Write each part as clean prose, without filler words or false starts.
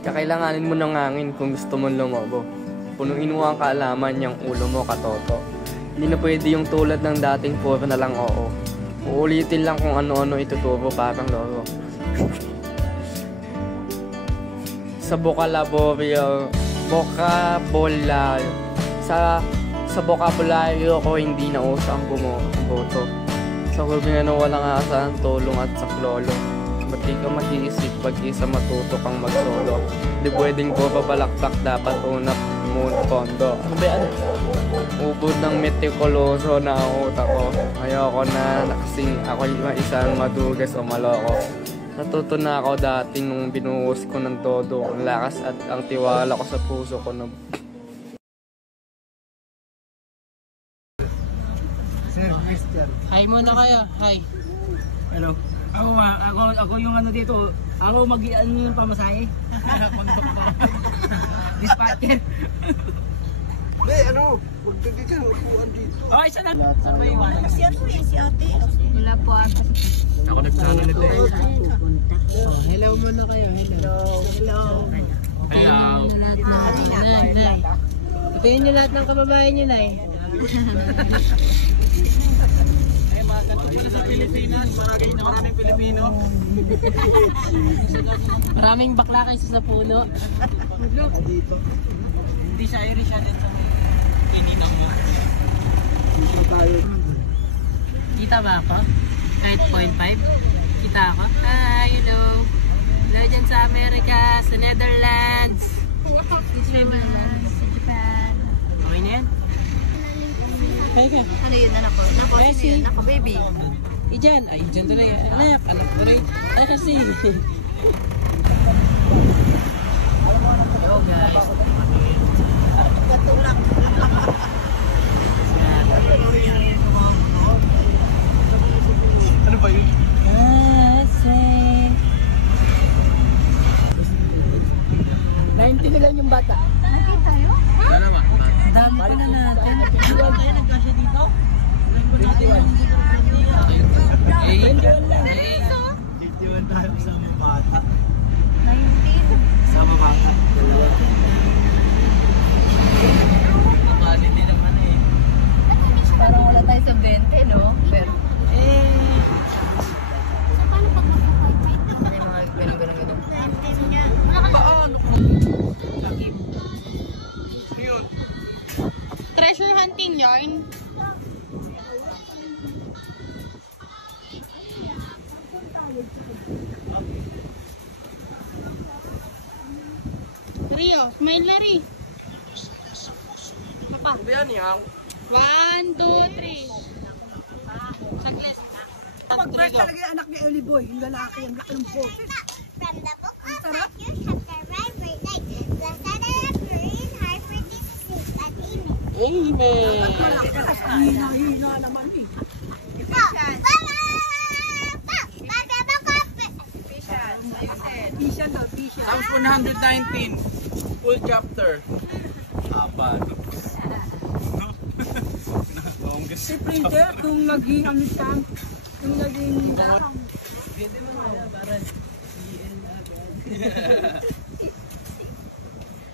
Kakailanganin mo ng hangin kung gusto mong lumobo. Punuin mo ang kaalaman yung ulo mo, katoto. Hindi na pwede yung tulad ng dating puro na lang oo. Uulitin lang kung ano-ano ituturo parang loro. Sa vocabulary sa vocabulary ko hindi na usang bumoto. Sa hubingan na walang asahan, tulong at saklolo. Ba't di ka mag-iisip pag-isa matuto kang mag-solo? Di pwedeng ko papalakpak, dapat unap muna kondo. Ano ba yan? Ubod ng metikuloso na ang utak ko. Ayoko na nakasing ako'y isang madugas o maloko. Natuto na ako dati nung binuhos ko ng todo. Ang lakas at ang tiwala ko sa puso ko na... Sir, Christian. Hi muna kayo. Hi. Hello. Ako yung ano dito. Ako mag-ano yung pamasahe. Dispatcher. Hindi, magbigay ka ng upuan dito. Oh, isa lang. Saan ba iwan? Si ate. Wala po ata. Ako nagsana nito eh. Hello muna kayo. Hello. Hello. Patayin niyo lahat ng kababayan niyo, Nay. Sa Pilipinas, maraming Pilipino. Maraming bakla kayo sa puno. Hindi siya Irish yan. Kita ba ako? Kahit 0.5? Kita ako? Hi, hello. Hello dyan sa Amerika, sa Netherlands. Sa Japan. Okay na yan? Ano yun, anak ko? Nako, baby. Ijan. Ay, Ijan tuloy. Anak tuloy. Ay, kasi. Hello, guys. Patulak. Ano ba yun? Kasi. 90 na lang yung bata. Dalawa. Dami pa na natin. Tayo nagkasya dito? 21. 51 tayo sa mga bata. 19. Sa mga bata. Quality naman eh. Parang wala tayo sa 20, no? Pero, paano pag may mga ganun-ganun. Treasure hunting yarn. Rio, smile na rin. Papa. Yan yan. 1, 2, 3. Saglit. Pag-first talaga yung anak ni Ellie Boy, yung lalaki, yung gaklong po. From the book of Matthew, chapter 5, verse 9. Blessed are the pure in heart, for this is an amen. Amen. Hina naman eh. Fishan daw, fishan. Psalms 119. Full chapter. Apat. Si Printer, kung naging ano siya, kung naging dahang.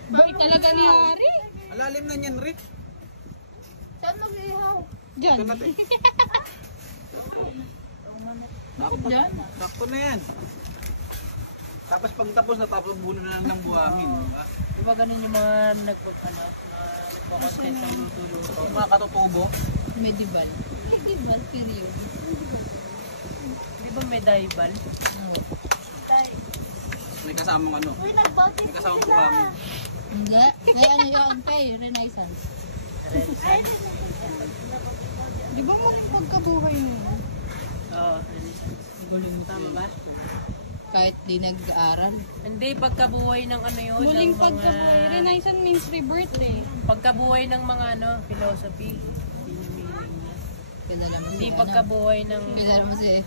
Boy talaga ni Hari. Malalim na niyan, Rick. Saan mag-ihaw? Diyan. Diyan. Sakto na yan. Tapos pag tapos na, tapos buno na lang ng buhangin. Di ba ganun yung mga nagpo-content sa YouTube? Yung mga katutubo. Medieval. Medieval period. Di ba medieval? May kasamang ano. May kasamang buhangin. Hindi. May ano yun, Renaissance. Di ba muling pagkabuhay mo? Oo. Siguro mo tama ba? Kahit di nag-aaral. Hindi, pagkabuhay ng ano yun. Muling ng mga- pagkabuhay. Renaissance means rebirth eh. Pagkabuhay ng mga ano, philosophy. Yun yung meaning niya. Kaya naman Hindi si pagkabuhay ng... Kaya naman si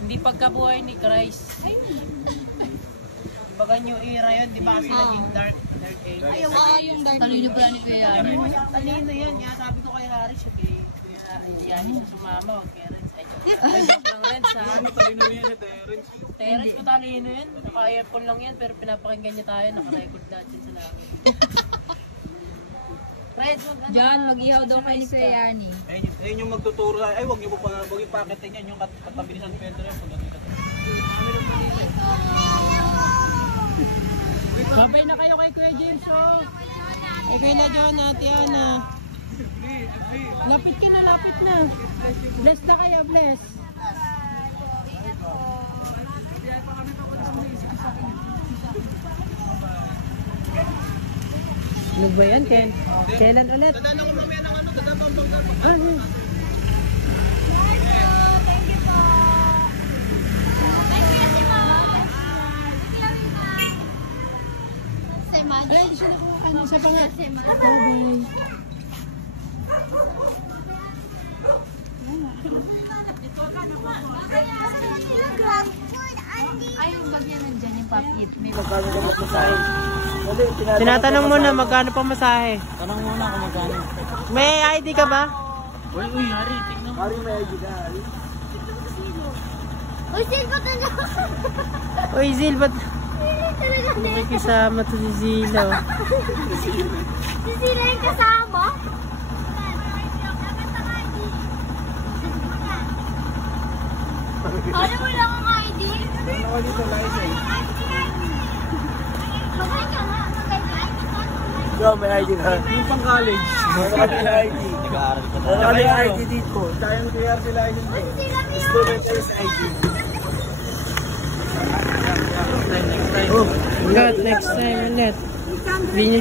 Hindi pagkabuhay ni Christ. Baka new era yun, di ba kasi naging dark age. Yung dark. talino pala ni Kuya Ano. Talino yan, kaya sabi ko kay Larry, iyanin siya sumama, huwag kaya rin sa inyo. Ay, joke lang rin sa... Talino niya si Terence. Terence, matalino yun. Naka-earphone lang yan, pero pinapakinggan niya tayo. Naka-record lahat yun sa langit. Friends, John, mag-ihaw daw kayo ni Kuya Yani. Ayun yung magtuturo. Ay, wag niyo po pa, wag yung pakitin yan. Yung katabi ni San Pedro yan. babay na kayo kay Kuya James, oh. Kay na John, Ate Ana. Lapit ka na, lapit na. Bless na kayo, bless. Ano ba yan, Ken? Kailan ulit? Dadaan ako mamaya ng ano. Dadaan pa ang bangga. Ano? Ay, siya na kung ano, isa pa nga. Bye-bye. Ay, yung bag niya nandyan yung pop-it. May Tinatanong mo na magkano pa masahe. Tanong muna kung magkano. May ID ka ba? Uy, Hari, tingnan mo. Hari, may ID ka, Hari. Uy, silbot na dyan. Uy, Zil, ba't Talaga na. may kasama to si Zila? Sisira yung kasama. Ano mo lang ang ID? Ano ka dito, license? Magay ka nga. Yo, may ID ka. Yung pang college. May ID. Nag-aaral ka na. May ID dito. Tayong kaya sila ID mo. Student is ID. Oh, God, next time ulit. Hindi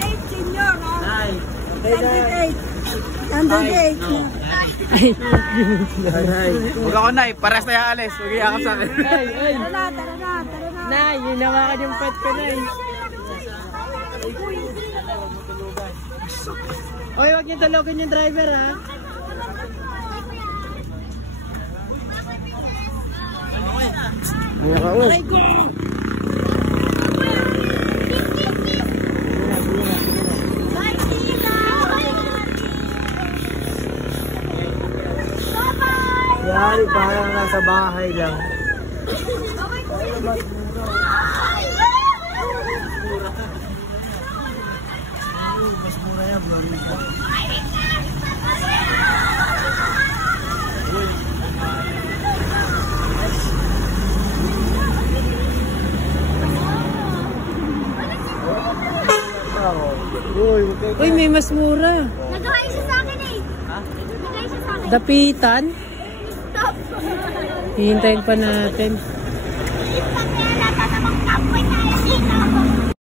Nay. Huwag ako, Nay. Pares na yung alis. Huwag iyakap sa akin. Nay, yun nawakan yung pet ko, Nay. Oy, wag niyo talogan yung driver, ha? Aray ko! Yari, parang nasa bahay lang. Mas mura yan, bro. Uy, may mas mura. Nagawin siya sa akin eh. Nagawin siya sa akin. Dapitan? Stop. Hihintayin pa natin. Stop yan.